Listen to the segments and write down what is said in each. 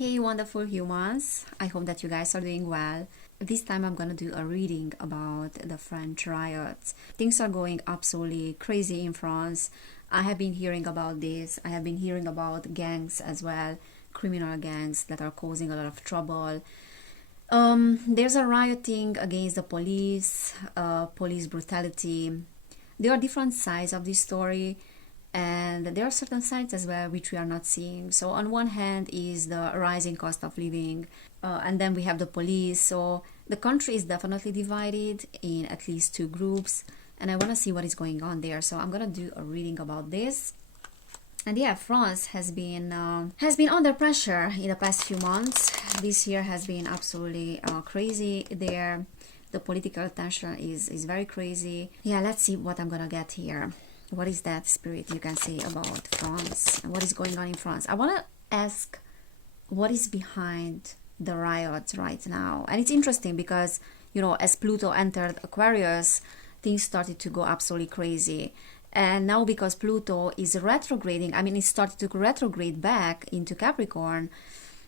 Hey, wonderful humans. I hope that you guys are doing well. This time I'm gonna do a reading about the French riots. Things are going absolutely crazy in France. I have been hearing about this. I have been hearing about gangs as well, criminal gangs that are causing a lot of trouble. There's a rioting against the police, police brutality. There are different sides of this story, and there are certain sides as well which we are not seeing. So on one hand is the rising cost of living, and then we have the police. So the country is definitely divided in at least two groups, and I want to see what is going on there. So I'm gonna do a reading about this. And yeah, France has been under pressure in the past few months. This year has been absolutely crazy there. The political tension is very crazy. Yeah, let's see what I'm gonna get here. What is that spirit you can say about France? What is going on in France? I want to ask what is behind the riots right now. And it's interesting because, as Pluto entered Aquarius, things started to go absolutely crazy. And now because Pluto is retrograding, it started to retrograde back into Capricorn,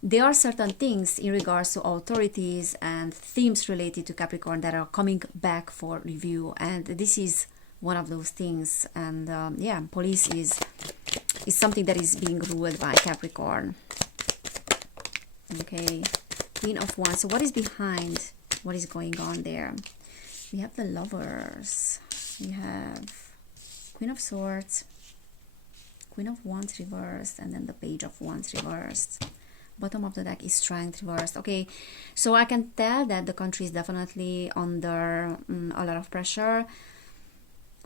there are certain things in regards to authorities and themes related to Capricorn that are coming back for review. And this is one of those things. And yeah, police is something that is being ruled by Capricorn. Okay, Queen of Wands. So what is behind what is going on there? We have the Lovers. We have Queen of Swords, Queen of Wands reversed, and then the Page of Wands reversed. Bottom of the deck is Strength reversed. Okay, so I can tell that the country is definitely under a lot of pressure.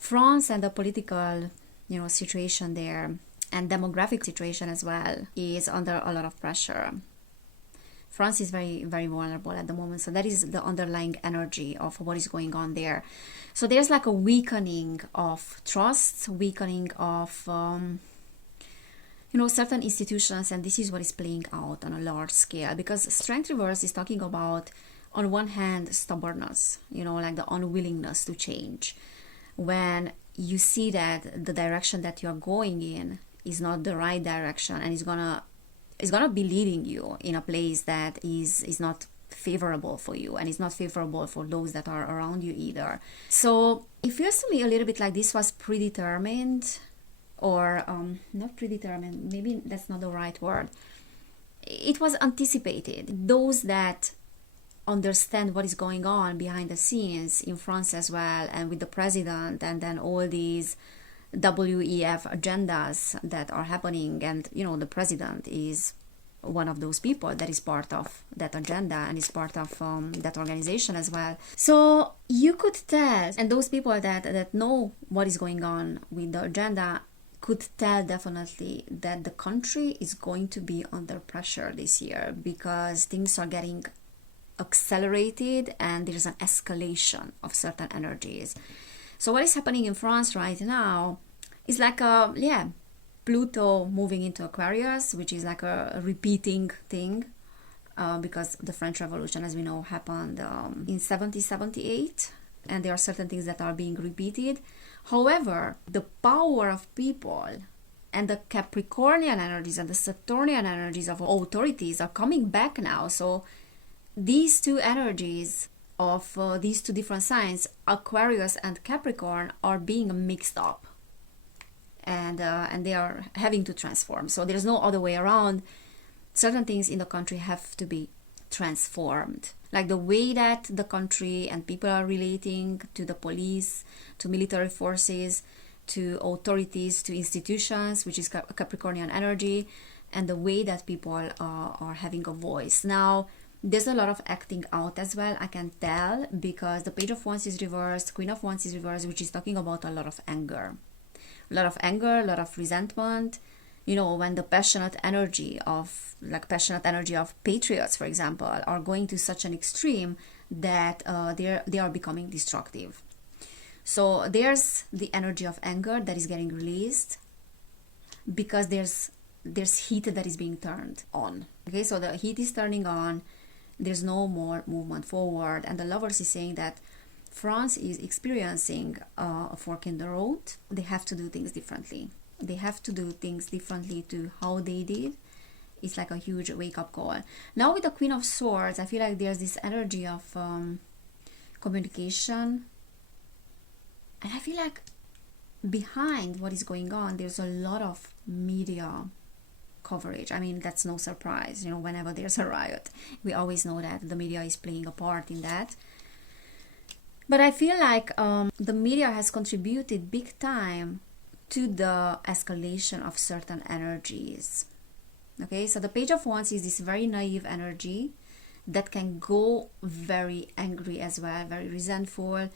France and the political, situation there and demographic situation as well is under a lot of pressure. France is very, very vulnerable at the moment. So that is the underlying energy of what is going on there. So there's like a weakening of trust, weakening of, certain institutions. And this is what is playing out on a large scale. Because Strength Reverse is talking about, on one hand, stubbornness, like the unwillingness to change. When you see that the direction that you're going in is not the right direction and it's gonna be leading you in a place that is not favorable for you, and it's not favorable for those that are around you either. So it feels to me a little bit like this was predetermined, or not predetermined, maybe that's not the right word. It was anticipated. Those that understand what is going on behind the scenes in France as well, and with the president, and then all these WEF agendas that are happening, and the president is one of those people that is part of that agenda and is part of that organization as well. So you could tell, and those people that know what is going on with the agenda could tell definitely that the country is going to be under pressure this year because things are getting accelerated and there's an escalation of certain energies. So what is happening in France right now is like Pluto moving into Aquarius, which is like a repeating thing, because the French Revolution, as we know, happened in 1778, and there are certain things that are being repeated. However, the power of people and the Capricornian energies and the Saturnian energies of authorities are coming back now. So these two energies of these two different signs, Aquarius and Capricorn, are being mixed up, and they are having to transform. So there's no other way around. Certain things in the country have to be transformed, like the way that the country and people are relating to the police, to military forces, to authorities, to institutions, which is Capricornian energy, and the way that people are having a voice. Now there's a lot of acting out as well, I can tell, because the Page of Wands is reversed, Queen of Wands is reversed, which is talking about a lot of anger. A lot of anger, a lot of resentment. When the passionate energy of patriots, for example, are going to such an extreme that they are becoming destructive. So there's the energy of anger that is getting released because there's heat that is being turned on. Okay, so the heat is turning on. There's no more movement forward, and the Lovers is saying that France is experiencing a fork in the road. They have to do things differently. They have to do things differently to how they did it's like a huge wake-up call. Now with the Queen of Swords, I feel like there's this energy of communication, and I feel like behind what is going on, there's a lot of media coverage. I mean, that's no surprise, whenever there's a riot, we always know that the media is playing a part in that. But I feel like the media has contributed big time to the escalation of certain energies. Okay, so the Page of Wands is this very naive energy that can go very angry as well, very resentful.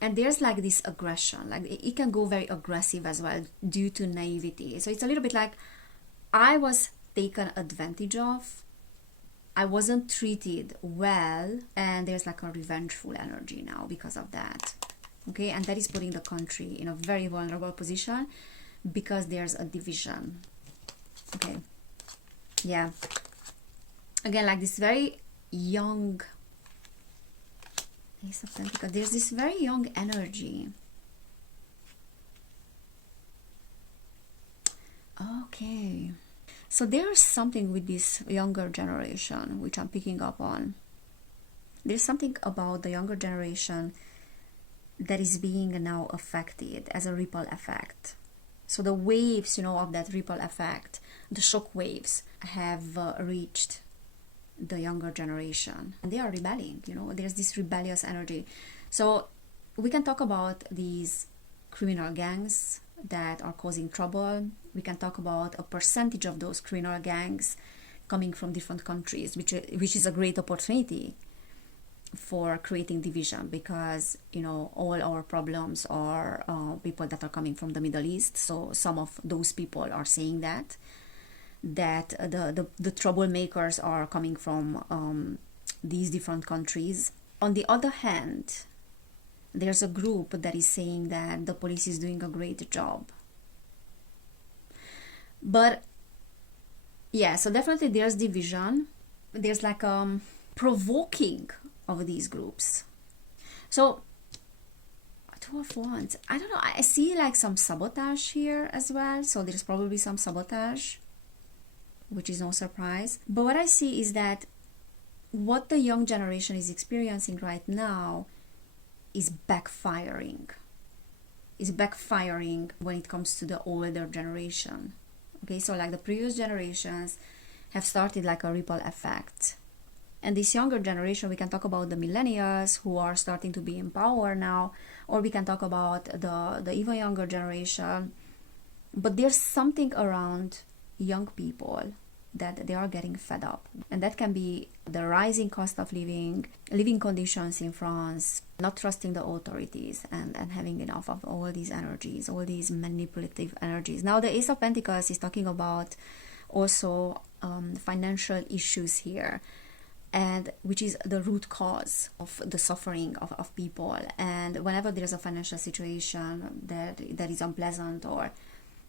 And there's like this aggression, like it can go very aggressive as well due to naivety. So it's a little bit like I was taken advantage of, I wasn't treated well, and there's like a revengeful energy now because of that. Okay, and that is putting the country in a very vulnerable position because there's a division. Okay, yeah. Again, like this very young Ace of Pentacles, there's this very young energy. Okay. So there's something with this younger generation which I'm picking up on. There's something about the younger generation that is being now affected as a ripple effect. So the waves, of that ripple effect, the shock waves have reached the younger generation. And they are rebelling, there's this rebellious energy. So we can talk about these criminal gangs that are causing trouble. We can talk about a percentage of those criminal gangs coming from different countries, which is a great opportunity for creating division, because all our problems are people that are coming from the Middle East. So some of those people are saying that the troublemakers are coming from these different countries. On the other hand, there's a group that is saying that the police is doing a great job. But yeah, so definitely there's division. There's like provoking of these groups. So Two of Wands, I don't know, I see like some sabotage here as well. So there's probably some sabotage, which is no surprise. But what I see is that what the young generation is experiencing right now is backfiring. Is backfiring when it comes to the older generation. Okay, so like the previous generations have started like a ripple effect. And this younger generation, we can talk about the millennials who are starting to be in power now, or we can talk about the even younger generation. But there's something around young people that they are getting fed up. And that can be the rising cost of living conditions in France, not trusting the authorities, and having enough of all these energies, all these manipulative energies. Now the Ace of Pentacles is talking about also financial issues here, and which is the root cause of the suffering of people. And whenever there's a financial situation that is unpleasant, or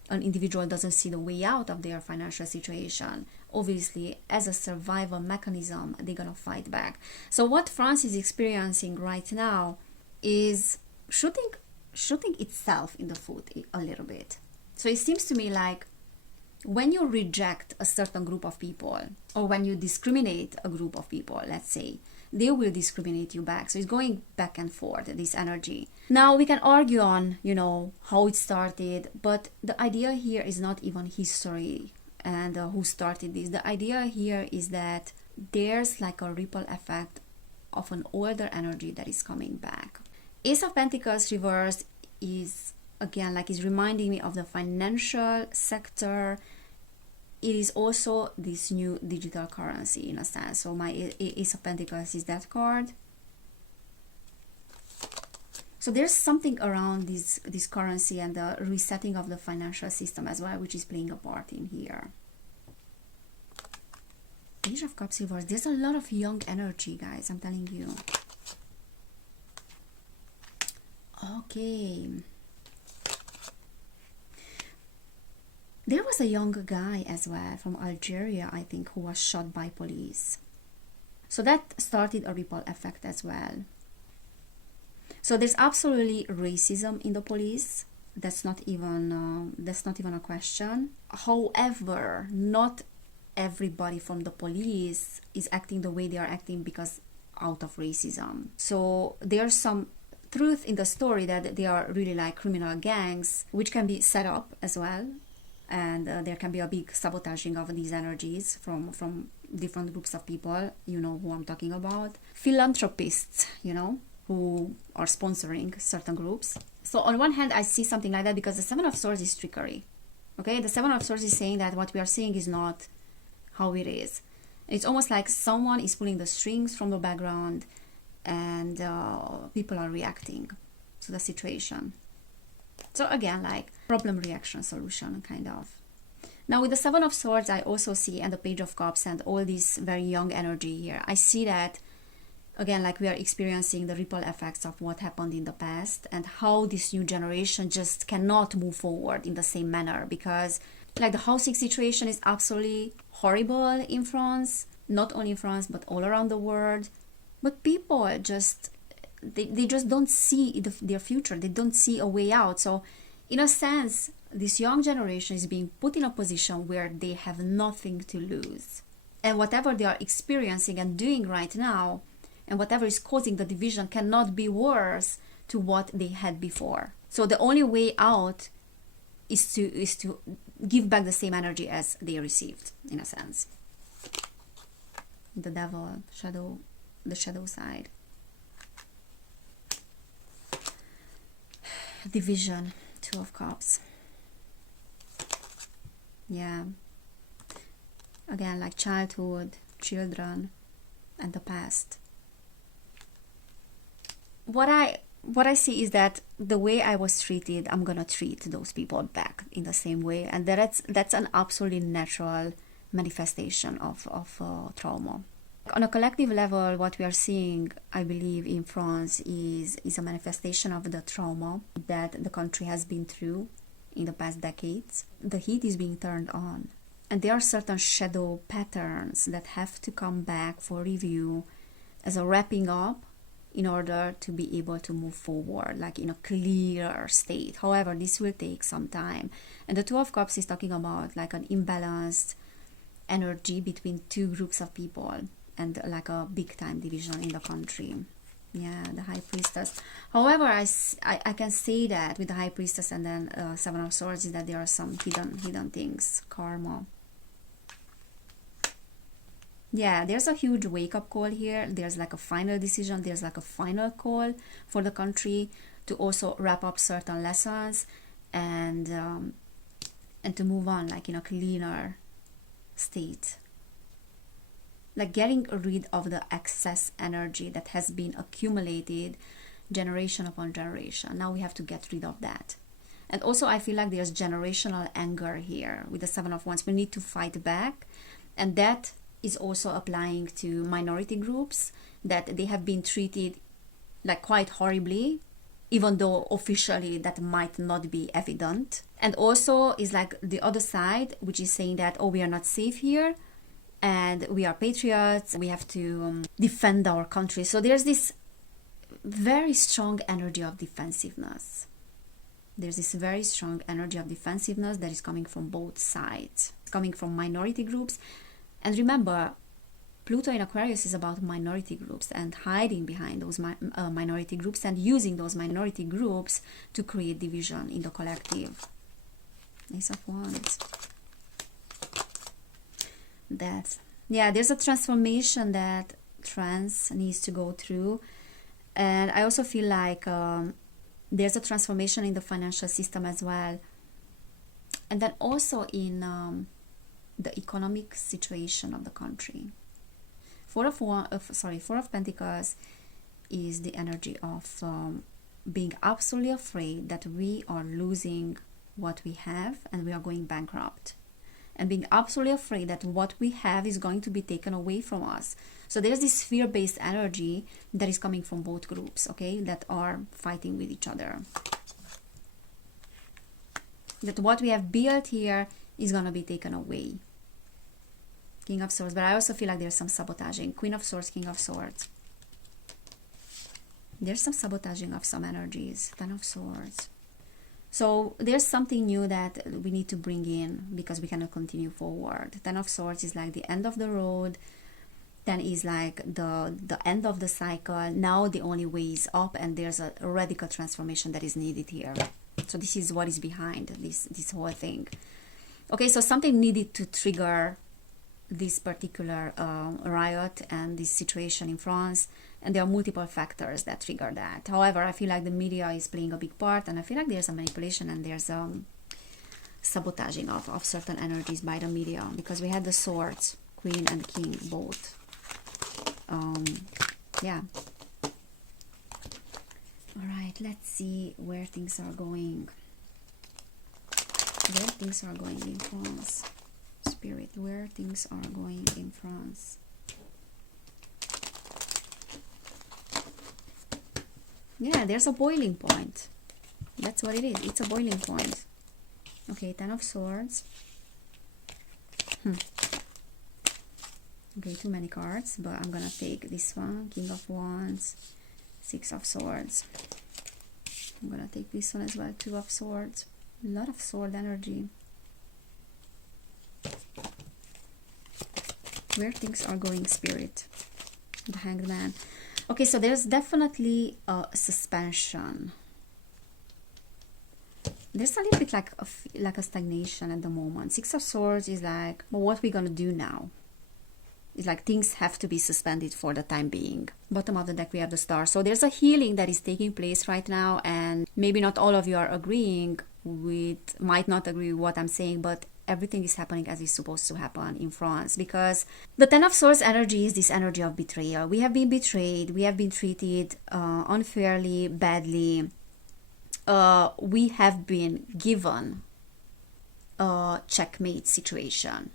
an individual doesn't see the way out of their financial situation, obviously as a survival mechanism, they're gonna fight back. So what France is experiencing right now is shooting itself in the foot a little bit. So it seems to me like when you reject a certain group of people, or when you discriminate a group of people, let's say, they will discriminate you back. So it's going back and forth, this energy. Now we can argue on, how it started, but the idea here is not even history and who started this. The idea here is that there's like a ripple effect of an older energy that is coming back. Ace of Pentacles reversed is, again, like is reminding me of the financial sector. It is also this new digital currency in a sense. So my Ace of Pentacles is that card. So there's something around this currency and the resetting of the financial system as well, which is playing a part in here. Page of Cups reversed. There's a lot of young energy, guys, I'm telling you. Okay. There was a young guy as well from Algeria, I think, who was shot by police. So that started a ripple effect as well. So there's absolutely racism in the police. That's not even a question. However, not everybody from the police is acting the way they are acting because out of racism. So there's some truth in the story that they are really like criminal gangs, which can be set up as well, and there can be a big sabotaging of these energies from different groups of people. You know who I'm talking about. Philanthropists, you know, who are sponsoring certain groups. So on one hand, I see something like that because the Seven of Swords is trickery. Okay, the Seven of Swords is saying that what we are seeing is not how it is. It's almost like someone is pulling the strings from the background, and people are reacting to the situation. So again, like problem, reaction, solution, kind of. Now with the Seven of Swords, I also see, and the Page of Cups, and all this very young energy here, I see that, again, like we are experiencing the ripple effects of what happened in the past, and how this new generation just cannot move forward in the same manner, because like the housing situation is absolutely horrible in France, not only in France, but all around the world. But people just, they just don't see their future. They don't see a way out. So in a sense, this young generation is being put in a position where they have nothing to lose. And whatever they are experiencing and doing right now, and whatever is causing the division, cannot be worse to what they had before. So the only way out is to give back the same energy as they received, in a sense. The devil, shadow, the shadow side. Division, Two of Cups. Yeah. Again, like childhood, children, and the past. What I see is that the way I was treated, I'm gonna treat those people back in the same way, and that's an absolutely natural manifestation of trauma. On a collective level, what we are seeing, I believe, in France is a manifestation of the trauma that the country has been through in the past decades. The heat is being turned on, and there are certain shadow patterns that have to come back for review as a wrapping up in order to be able to move forward, like in a clearer state. However, this will take some time. And the Two of Cups is talking about like an imbalanced energy between two groups of people, and like a big time division in the country. Yeah, the High Priestess. However, I can say that with the High Priestess and then Seven of Swords is that there are some hidden things, karma. Yeah, there's a huge wake-up call here. There's like a final decision. There's like a final call for the country to also wrap up certain lessons and to move on like in a cleaner state. Like getting rid of the excess energy that has been accumulated generation upon generation. Now we have to get rid of that. And also I feel like there's generational anger here with the Seven of Wands. We need to fight back, and that is also applying to minority groups, that they have been treated like quite horribly, even though officially that might not be evident. And also is like the other side, which is saying that, oh, we are not safe here, and we are patriots, we have to defend our country. So there's this very strong energy of defensiveness. There's this very strong energy of defensiveness that is coming from both sides. It's coming from minority groups. And remember, Pluto in Aquarius is about minority groups and hiding behind those minority groups and using those minority groups to create division in the collective. Ace of Wands. Death. Yeah, there's a transformation that trans needs to go through. And I also feel like there's a transformation in the financial system as well. And then also in the economic situation of the country. Four of Pentacles is the energy of being absolutely afraid that we are losing what we have and we are going bankrupt. And being absolutely afraid that what we have is going to be taken away from us. So there's this fear-based energy that is coming from both groups, okay, that are fighting with each other. That what we have built here is going to be taken away. King of Swords, but I also feel like there's some sabotaging. Queen of Swords, King of Swords. There's some sabotaging of some energies. Ten of Swords. So there's something new that we need to bring in because we cannot continue forward. Ten of Swords is like the end of the road. 10 is like the end of the cycle. Now the only way is up, and there's a radical transformation that is needed here. So this is what is behind this whole thing. Okay, so something needed to trigger this particular riot and this situation in France, and there are multiple factors that trigger that. However, I feel like the media is playing a big part, and I feel like there's a manipulation and there's sabotaging of certain energies by the media, because we had the Swords, Queen and King both. Yeah. All right, let's see where things are going. Where things are going in France. Spirit, where things are going in France. Yeah, there's a boiling point. That's what it is. It's a boiling point. Okay, 10 of Swords. Okay, too many cards, but I'm gonna take this one. King of Wands, 6 of Swords. I'm gonna take this one as well, 2 of Swords. A lot of sword energy. Where things are going, Spirit. The Hanged Man. Okay, so there's definitely a suspension. There's a little bit like a stagnation at the moment. 6 of Swords is like, well, what are we gonna do now? It's like things have to be suspended for the time being. Bottom of the deck, we have the Star. So there's a healing that is taking place right now, and maybe not all of you are agreeing with, might not agree with what I'm saying, but everything is happening as it's supposed to happen in France, because the 10 of Swords energy is this energy of betrayal. We have been betrayed. We have been treated unfairly, badly. We have been given a checkmate situation.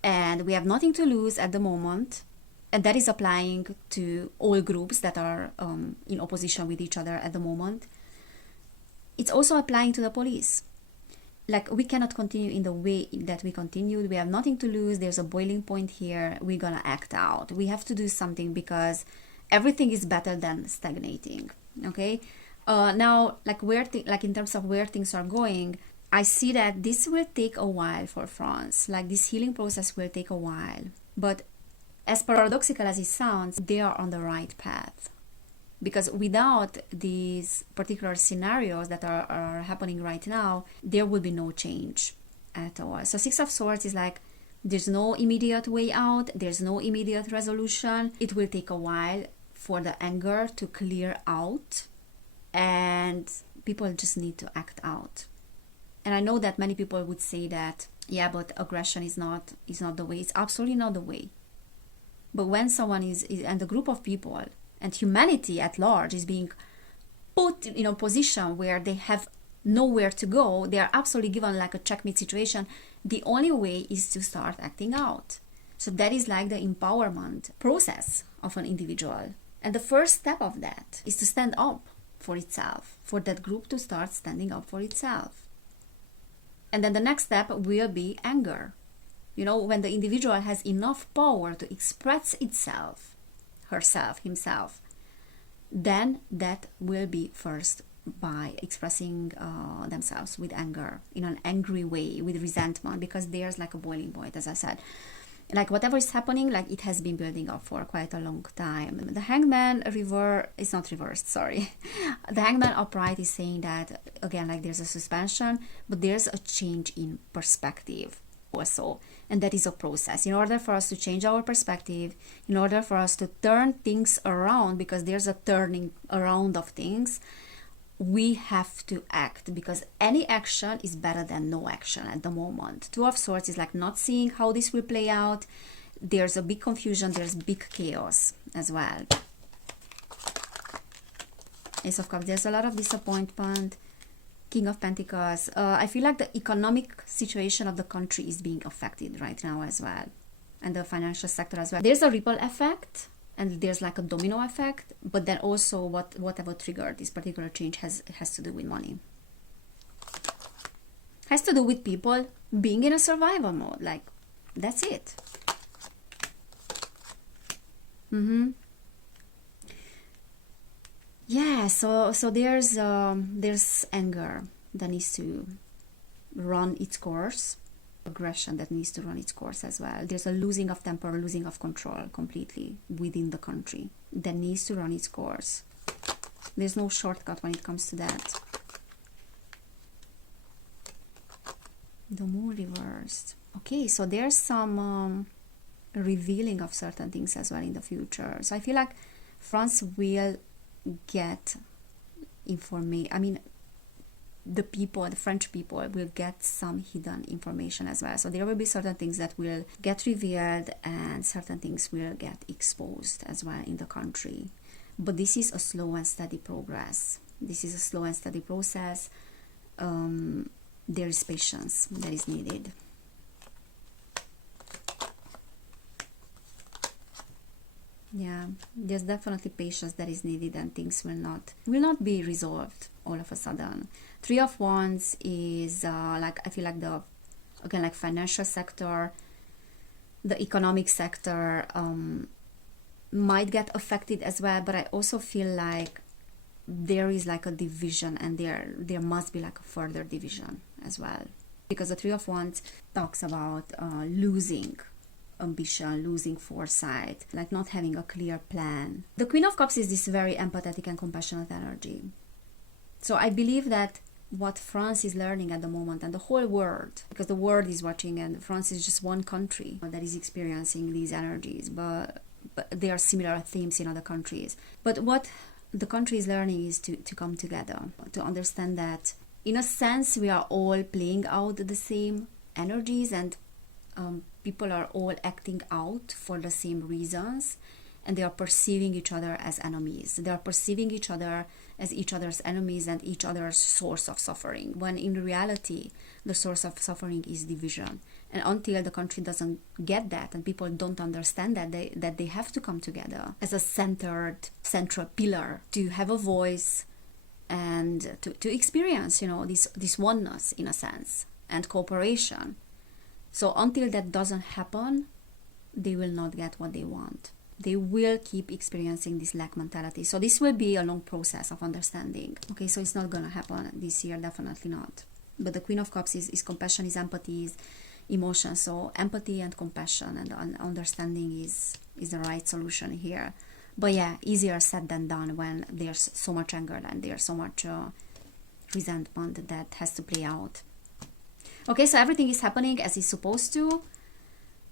And we have nothing to lose at the moment, and that is applying to all groups that are in opposition with each other at the moment. It's also applying to the police. Like, we cannot continue in the way that we continued. We have nothing to lose. There's a boiling point here. We're gonna act out. We have to do something, because everything is better than stagnating. Okay, now, like in terms of where things are going, I see that this will take a while for France. Like, this healing process will take a while. But as paradoxical as it sounds, they are on the right path. Because without these particular scenarios that are happening right now, there will be no change at all. So 6 of Swords is like, there's no immediate way out. There's no immediate resolution. It will take a while for the anger to clear out. And people just need to act out. And I know that many people would say that, yeah, but aggression is not the way. It's absolutely not the way. But when someone is and a group of people and humanity at large is being put in a position where they have nowhere to go, they are absolutely given like a checkmate situation. The only way is to start acting out. So that is like the empowerment process of an individual. And the first step of that is to stand up for itself, for that group to start standing up for itself. And then the next step will be anger. You know, when the individual has enough power to express itself, herself, himself, then that will be first by expressing themselves with anger, in an angry way, with resentment, because there's like a boiling point, as I said. Like, whatever is happening, like, it has been building up for quite a long time. The Hangman is not reversed, sorry. The Hangman upright is saying that, again, like, there's a suspension, but there's a change in perspective also. And that is a process. In order for us to change our perspective, in order for us to turn things around, because there's a turning around of things, we have to act, because any action is better than no action at the moment. 2 of Swords is like not seeing how this will play out. There's a big confusion, there's big chaos as well. Ace of Cups, there's a lot of disappointment. King of Pentacles, I feel like the economic situation of the country is being affected right now as well, and the financial sector as well. There's a ripple effect, and there's like a domino effect, but then also whatever triggered this particular change has to do with money. Has to do with people being in a survival mode. Like, that's it. Yeah, so there's anger. that needs to run its course, aggression that needs to run its course as well. There's a losing of temper, losing of control completely within the country that needs to run its course. There's no shortcut when it comes to that. The moon reversed. Okay, so there's some revealing of certain things as well in the future. So I feel like France will get information. I mean, the French people will get some hidden information as well. So there will be certain things that will get revealed and certain things will get exposed as well in the country. But this is a slow and steady progress. This is a slow and steady process. There is patience that is needed. Yeah, there's definitely patience that is needed, and things will not be resolved all of a sudden. 3 of Wands is like, I feel like the, again, like financial sector, the economic sector might get affected as well, but I also feel like there is like a division, and there must be like a further division as well, because the 3 of Wands talks about losing ambition, losing foresight, like not having a clear plan. The Queen of Cups is this very empathetic and compassionate energy. So I believe that what France is learning at the moment, and the whole world, because the world is watching, and France is just one country that is experiencing these energies, but there are similar themes in other countries. But what the country is learning is to come together, to understand that in a sense we are all playing out the same energies, and people are all acting out for the same reasons, and they are perceiving each other as enemies. They are perceiving each other as each other's enemies and each other's source of suffering, when in reality the source of suffering is division. And until the country doesn't get that, and people don't understand that they have to come together as a central pillar to have a voice and to experience, this oneness in a sense, and cooperation. So until that doesn't happen, they will not get what they want. They will keep experiencing this lack mentality. So this will be a long process of understanding. Okay, so it's not gonna happen this year, definitely not. But the Queen of Cups is compassion, is empathy, is emotion. So empathy and compassion and understanding is the right solution here. But yeah, easier said than done when there's so much anger and there's so much resentment that has to play out. Okay, so everything is happening as it's supposed to.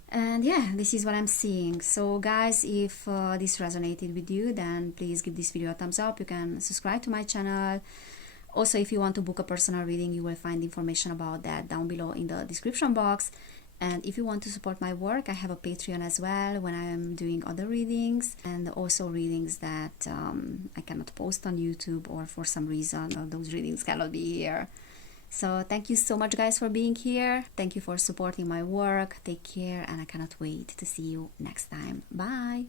And yeah, this is what I'm seeing. So guys, if this resonated with you, then please give this video a thumbs up. You can subscribe to my channel. Also, if you want to book a personal reading, you will find information about that down below in the description box. And if you want to support my work, I have a Patreon as well, when I am doing other readings, and also readings that I cannot post on YouTube, or for some reason those readings cannot be here. So thank you so much guys for being here. Thank you for supporting my work. Take care, and I cannot wait to see you next time. Bye.